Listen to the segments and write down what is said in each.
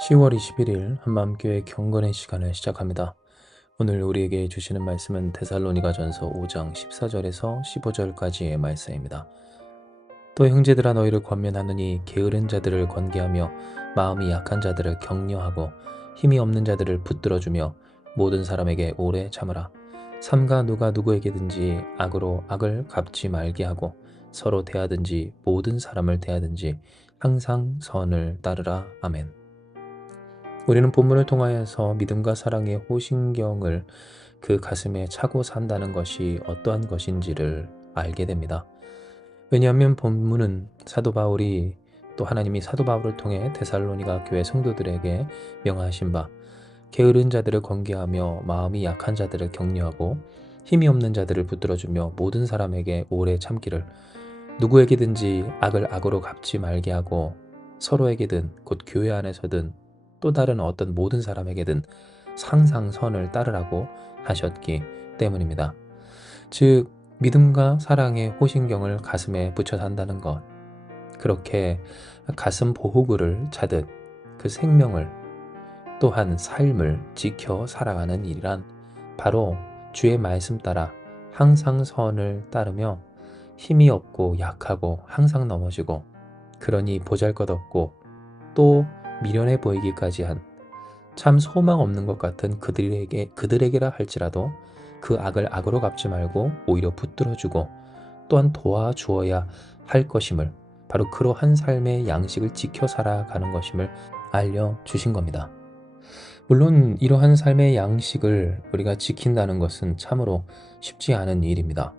10월 21일 한마음교회 경건의 시간을 시작합니다. 오늘 우리에게 주시는 말씀은 데살로니가전서 5장 14절에서 15절까지의 말씀입니다. 또 형제들아 너희를 권면하느니 게으른 자들을 권계하며 마음이 약한 자들을 격려하고 힘이 없는 자들을 붙들어주며 모든 사람에게 오래 참으라. 삼가 누가 누구에게든지 악으로 악을 갚지 말게 하고 서로 대하든지 모든 사람을 대하든지 항상 선을 따르라. 아멘. 우리는 본문을 통하여서 믿음과 사랑의 호신경을 그 가슴에 차고 산다는 것이 어떠한 것인지를 알게 됩니다. 왜냐하면 본문은 사도 바울이 또 하나님이 사도 바울을 통해 데살로니가 교회 성도들에게 명하신 바 게으른 자들을 권계하며 마음이 약한 자들을 격려하고 힘이 없는 자들을 붙들어주며 모든 사람에게 오래 참기를 누구에게든지 악을 악으로 갚지 말게 하고 서로에게든 곧 교회 안에서든 또 다른 어떤 모든 사람에게든 항상 선을 따르라고 하셨기 때문입니다. 즉 믿음과 사랑의 호신경을 가슴에 붙여 산다는 것, 그렇게 가슴 보호구를 차듯 그 생명을 또한 삶을 지켜 살아가는 일이란 바로 주의 말씀 따라 항상 선을 따르며 힘이 없고 약하고 항상 넘어지고 그러니 보잘것없고 또 미련해 보이기까지 한 참 소망 없는 것 같은 그들에게라 할지라도 그 악을 악으로 갚지 말고 오히려 붙들어주고 또한 도와주어야 할 것임을, 바로 그러한 삶의 양식을 지켜 살아가는 것임을 알려주신 겁니다. 물론 이러한 삶의 양식을 우리가 지킨다는 것은 참으로 쉽지 않은 일입니다.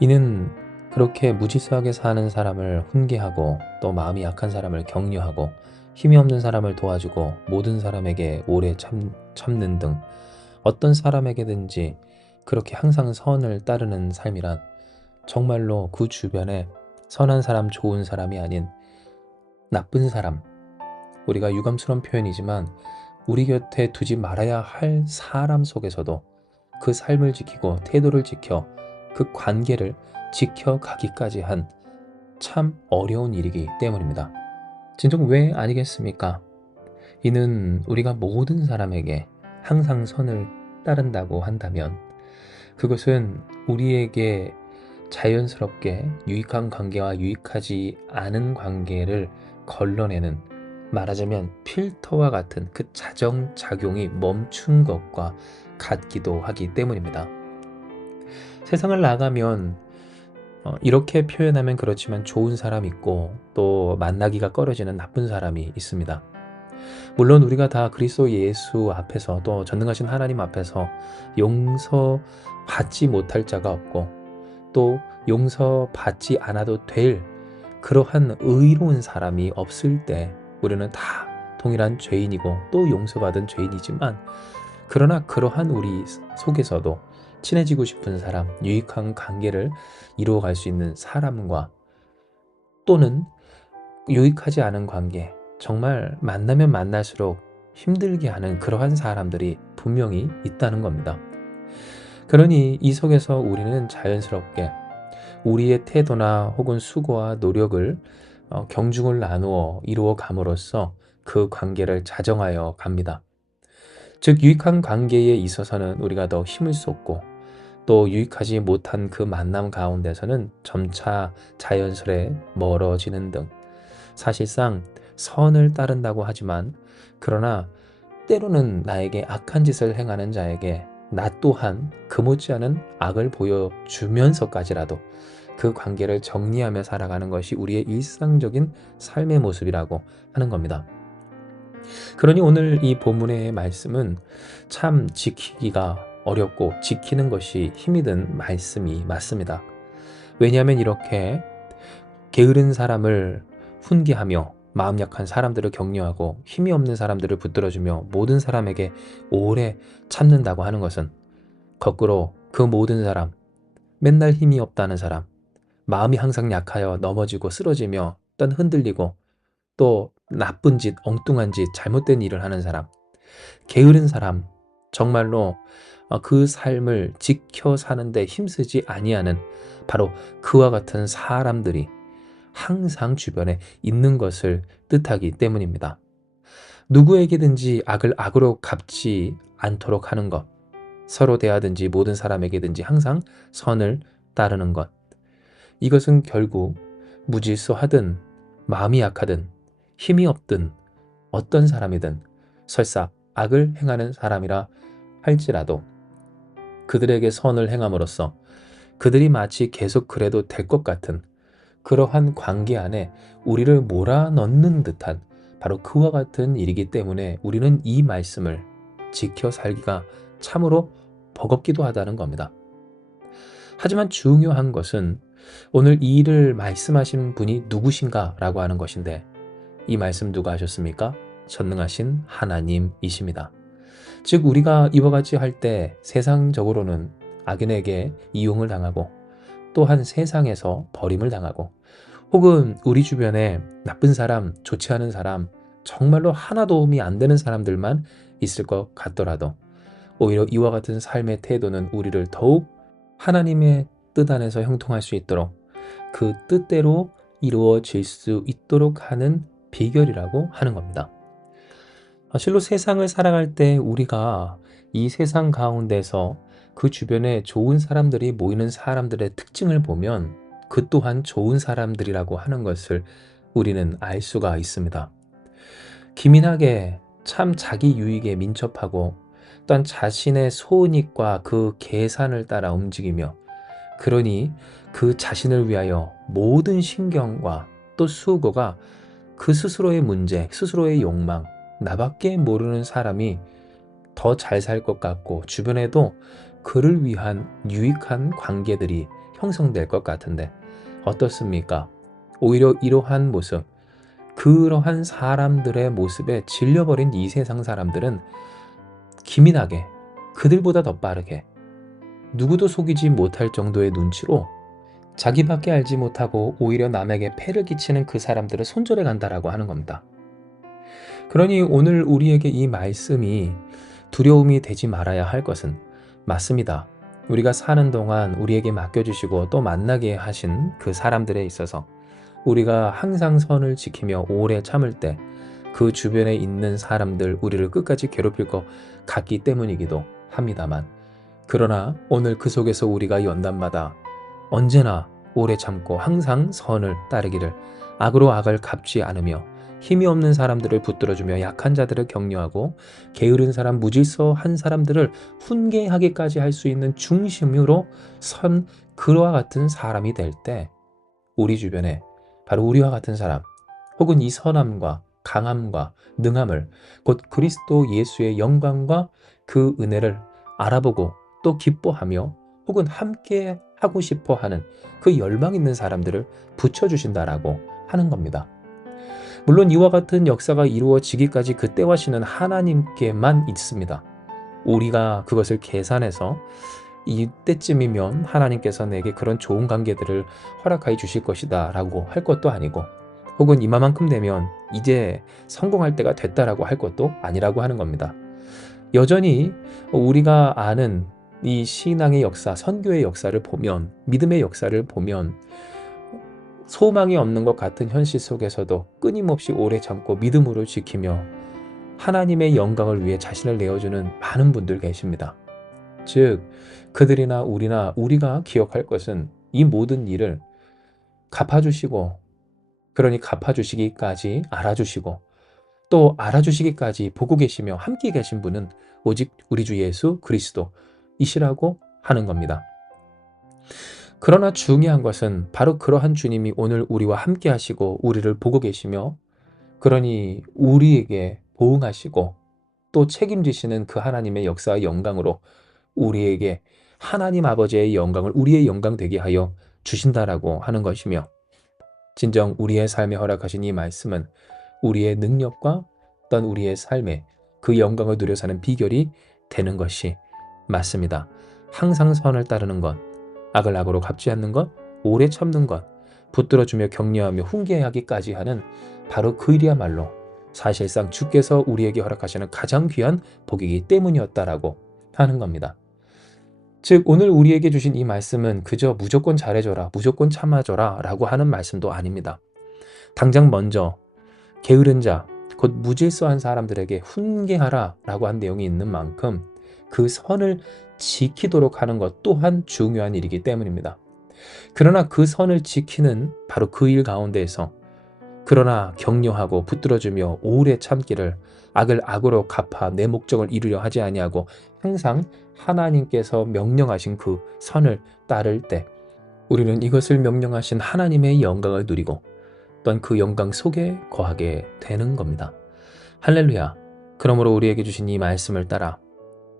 이는 그렇게 무질서하게 사는 사람을 훈계하고 또 마음이 약한 사람을 격려하고 힘이 없는 사람을 도와주고 모든 사람에게 오래 참는 등 어떤 사람에게든지 그렇게 항상 선을 따르는 삶이란 정말로 그 주변에 선한 사람, 좋은 사람이 아닌 나쁜 사람, 우리가 유감스러운 표현이지만 우리 곁에 두지 말아야 할 사람 속에서도 그 삶을 지키고 태도를 지켜 그 관계를 지켜가기까지 한 참 어려운 일이기 때문입니다. 진정 왜 아니겠습니까? 이는 우리가 모든 사람에게 항상 선을 따른다고 한다면 그것은 우리에게 자연스럽게 유익한 관계와 유익하지 않은 관계를 걸러내는, 말하자면 필터와 같은 그 자정작용이 멈춘 것과 같기도 하기 때문입니다. 세상을 나가면 이렇게 표현하면 그렇지만 좋은 사람 있고 또 만나기가 꺼려지는 나쁜 사람이 있습니다. 물론 우리가 다 그리스도 예수 앞에서 또 전능하신 하나님 앞에서 용서받지 못할 자가 없고 또 용서받지 않아도 될 그러한 의로운 사람이 없을 때 우리는 다 동일한 죄인이고 또 용서받은 죄인이지만, 그러나 그러한 우리 속에서도 친해지고 싶은 사람, 유익한 관계를 이루어갈 수 있는 사람과 또는 유익하지 않은 관계, 정말 만나면 만날수록 힘들게 하는 그러한 사람들이 분명히 있다는 겁니다. 그러니 이 속에서 우리는 자연스럽게 우리의 태도나 혹은 수고와 노력을 경중을 나누어 이루어 감으로써 그 관계를 자정하여 갑니다. 즉 유익한 관계에 있어서는 우리가 더 힘을 쏟고 또 유익하지 못한 그 만남 가운데서는 점차 자연스레 멀어지는 등 사실상 선을 따른다고 하지만 그러나 때로는 나에게 악한 짓을 행하는 자에게 나 또한 그 못지않은 악을 보여주면서까지라도 그 관계를 정리하며 살아가는 것이 우리의 일상적인 삶의 모습이라고 하는 겁니다. 그러니 오늘 이 본문의 말씀은 참 지키기가 어렵고 지키는 것이 힘이 든 말씀이 맞습니다. 왜냐하면 이렇게 게으른 사람을 훈계하며 마음 약한 사람들을 격려하고 힘이 없는 사람들을 붙들어주며 모든 사람에게 오래 참는다고 하는 것은 거꾸로 그 모든 사람, 맨날 힘이 없다는 사람, 마음이 항상 약하여 넘어지고 쓰러지며 또 흔들리고 또 나쁜 짓, 엉뚱한 짓, 잘못된 일을 하는 사람, 게으른 사람, 정말로 그 삶을 지켜 사는데 힘쓰지 아니하는 바로 그와 같은 사람들이 항상 주변에 있는 것을 뜻하기 때문입니다. 누구에게든지 악을 악으로 갚지 않도록 하는 것, 서로 대하든지 모든 사람에게든지 항상 선을 따르는 것. 이것은 결국 무질서하든 마음이 약하든 힘이 없든 어떤 사람이든 설사 악을 행하는 사람이라 할지라도 그들에게 선을 행함으로써 그들이 마치 계속 그래도 될 것 같은 그러한 관계 안에 우리를 몰아넣는 듯한 바로 그와 같은 일이기 때문에 우리는 이 말씀을 지켜 살기가 참으로 버겁기도 하다는 겁니다. 하지만 중요한 것은 오늘 이 일을 말씀하신 분이 누구신가 라고 하는 것인데, 이 말씀 누가 하셨습니까? 전능하신 하나님이십니다. 즉 우리가 이와 같이 할 때 세상적으로는 악인에게 이용을 당하고 또한 세상에서 버림을 당하고 혹은 우리 주변에 나쁜 사람, 좋지 않은 사람, 정말로 하나 도움이 안 되는 사람들만 있을 것 같더라도 오히려 이와 같은 삶의 태도는 우리를 더욱 하나님의 뜻 안에서 형통할 수 있도록 그 뜻대로 이루어질 수 있도록 하는 비결이라고 하는 겁니다. 실로 세상을 살아갈 때 우리가 이 세상 가운데서 그 주변에 좋은 사람들이 모이는 사람들의 특징을 보면 그 또한 좋은 사람들이라고 하는 것을 우리는 알 수가 있습니다. 기민하게 참 자기 유익에 민첩하고 또한 자신의 소원익과 그 계산을 따라 움직이며 그러니 그 자신을 위하여 모든 신경과 또 수고가 그 스스로의 문제, 스스로의 욕망, 나밖에 모르는 사람이 더 잘 살 것 같고 주변에도 그를 위한 유익한 관계들이 형성될 것 같은데 어떻습니까? 오히려 이러한 모습, 그러한 사람들의 모습에 질려버린 이 세상 사람들은 기민하게 그들보다 더 빠르게 누구도 속이지 못할 정도의 눈치로 자기밖에 알지 못하고 오히려 남에게 폐를 끼치는 그 사람들을 손절해 간다라고 하는 겁니다. 그러니 오늘 우리에게 이 말씀이 두려움이 되지 말아야 할 것은 맞습니다. 우리가 사는 동안 우리에게 맡겨주시고 또 만나게 하신 그 사람들에 있어서 우리가 항상 선을 지키며 오래 참을 때 그 주변에 있는 사람들 우리를 끝까지 괴롭힐 것 같기 때문이기도 합니다만, 그러나 오늘 그 속에서 우리가 연단마다 언제나 오래 참고 항상 선을 따르기를, 악으로 악을 갚지 않으며 힘이 없는 사람들을 붙들어주며 약한 자들을 격려하고 게으른 사람, 무질서한 사람들을 훈계하기까지 할 수 있는 중심으로 선 그와 같은 사람이 될 때 우리 주변에 바로 우리와 같은 사람 혹은 이 선함과 강함과 능함을 곧 그리스도 예수의 영광과 그 은혜를 알아보고 또 기뻐하며 혹은 함께 하고 싶어 하는 그 열망 있는 사람들을 붙여주신다라고 하는 겁니다. 물론 이와 같은 역사가 이루어지기까지 그 때와시는 하나님께만 있습니다. 우리가 그것을 계산해서 이때쯤이면 하나님께서 내게 그런 좋은 관계들을 허락하여 주실 것이다 라고 할 것도 아니고 혹은 이마만큼 되면 이제 성공할 때가 됐다라고 할 것도 아니라고 하는 겁니다. 여전히 우리가 아는 이 신앙의 역사, 선교의 역사를 보면, 믿음의 역사를 보면 소망이 없는 것 같은 현실 속에서도 끊임없이 오래 참고 믿음으로 지키며 하나님의 영광을 위해 자신을 내어주는 많은 분들 계십니다. 즉 그들이나 우리가 기억할 것은 이 모든 일을 갚아주시고, 그러니 갚아주시기까지 알아주시고 또 알아주시기까지 보고 계시며 함께 계신 분은 오직 우리 주 예수 그리스도이시라고 하는 겁니다. 그러나 중요한 것은 바로 그러한 주님이 오늘 우리와 함께 하시고 우리를 보고 계시며 그러니 우리에게 보응하시고 또 책임지시는 그 하나님의 역사와 영광으로 우리에게 하나님 아버지의 영광을 우리의 영광 되게 하여 주신다라고 하는 것이며, 진정 우리의 삶에 허락하신 이 말씀은 우리의 능력과 어떤 우리의 삶에 그 영광을 누려 사는 비결이 되는 것이 맞습니다. 항상 선을 따르는 것, 악을 악으로 갚지 않는 것, 오래 참는 것, 붙들어주며 격려하며 훈계하기까지 하는 바로 그 일이야말로 사실상 주께서 우리에게 허락하시는 가장 귀한 복이기 때문이었다라고 하는 겁니다. 즉 오늘 우리에게 주신 이 말씀은 그저 무조건 잘해줘라, 무조건 참아줘라 라고 하는 말씀도 아닙니다. 당장 먼저 게으른 자, 곧 무질서한 사람들에게 훈계하라라고 한 내용이 있는 만큼 그 선을 지키도록 하는 것 또한 중요한 일이기 때문입니다. 그러나 그 선을 지키는 바로 그 일 가운데에서 그러나 격려하고 붙들어주며 오래 참기를 악을 악으로 갚아 내 목적을 이루려 하지 아니하고 항상 하나님께서 명령하신 그 선을 따를 때 우리는 이것을 명령하신 하나님의 영광을 누리고 또한 그 영광 속에 거하게 되는 겁니다. 할렐루야. 그러므로 우리에게 주신 이 말씀을 따라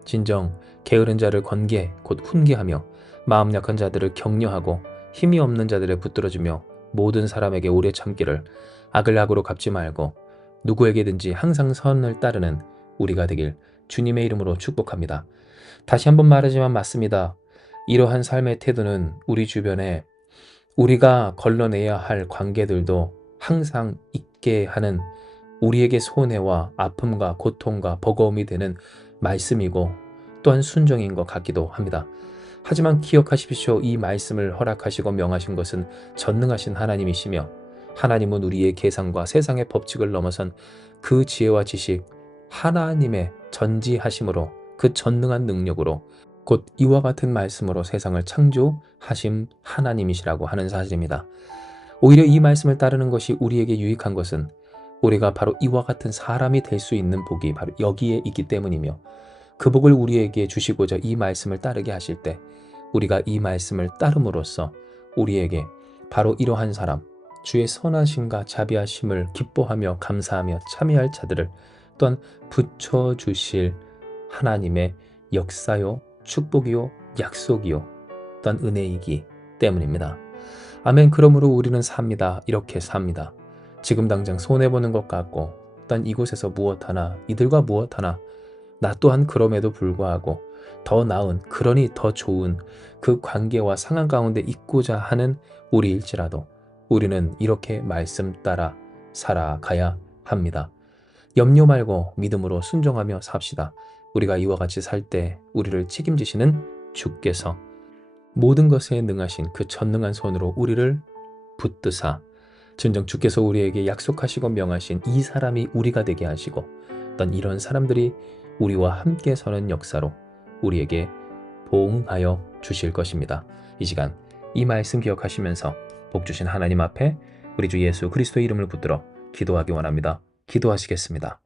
진정 게으른 자를 권계 곧 훈계하며 마음 약한 자들을 격려하고 힘이 없는 자들을 붙들어주며 모든 사람에게 오래 참기를 악을 악으로 갚지 말고 누구에게든지 항상 선을 따르는 우리가 되길 주님의 이름으로 축복합니다. 다시 한번 말하지만 맞습니다. 이러한 삶의 태도는 우리 주변에 우리가 걸러내야 할 관계들도 항상 있게 하는 우리에게 손해와 아픔과 고통과 버거움이 되는 말씀이고 또한 순종인 것 같기도 합니다. 하지만 기억하십시오. 이 말씀을 허락하시고 명하신 것은 전능하신 하나님이시며 하나님은 우리의 계산과 세상의 법칙을 넘어선 그 지혜와 지식 하나님의 전지하심으로 그 전능한 능력으로 곧 이와 같은 말씀으로 세상을 창조하신 하나님이시라고 하는 사실입니다. 오히려 이 말씀을 따르는 것이 우리에게 유익한 것은 우리가 바로 이와 같은 사람이 될 수 있는 복이 바로 여기에 있기 때문이며 그 복을 우리에게 주시고자 이 말씀을 따르게 하실 때 우리가 이 말씀을 따름으로써 우리에게 바로 이러한 사람 주의 선하심과 자비하심을 기뻐하며 감사하며 참여할 자들을 또한 붙여주실 하나님의 역사요 축복이요 약속이요 또한 은혜이기 때문입니다. 아멘. 그러므로 우리는 삽니다. 이렇게 삽니다. 지금 당장 손해보는 것 같고 또한 이곳에서 무엇 하나 이들과 무엇 하나 나 또한 그럼에도 불구하고 더 나은 그러니 더 좋은 그 관계와 상황 가운데 있고자 하는 우리일지라도 우리는 이렇게 말씀 따라 살아가야 합니다. 염려 말고 믿음으로 순종하며 삽시다. 우리가 이와 같이 살 때 우리를 책임지시는 주께서 모든 것에 능하신 그 전능한 손으로 우리를 붙드사 진정 주께서 우리에게 약속하시고 명하신 이 사람이 우리가 되게 하시고 어떤 이런 사람들이 우리와 함께 서는 역사로 우리에게 보응하여 주실 것입니다. 이 시간 이 말씀 기억하시면서 복 주신 하나님 앞에 우리 주 예수 그리스도의 이름을 붙들어 기도하기 원합니다. 기도하시겠습니다.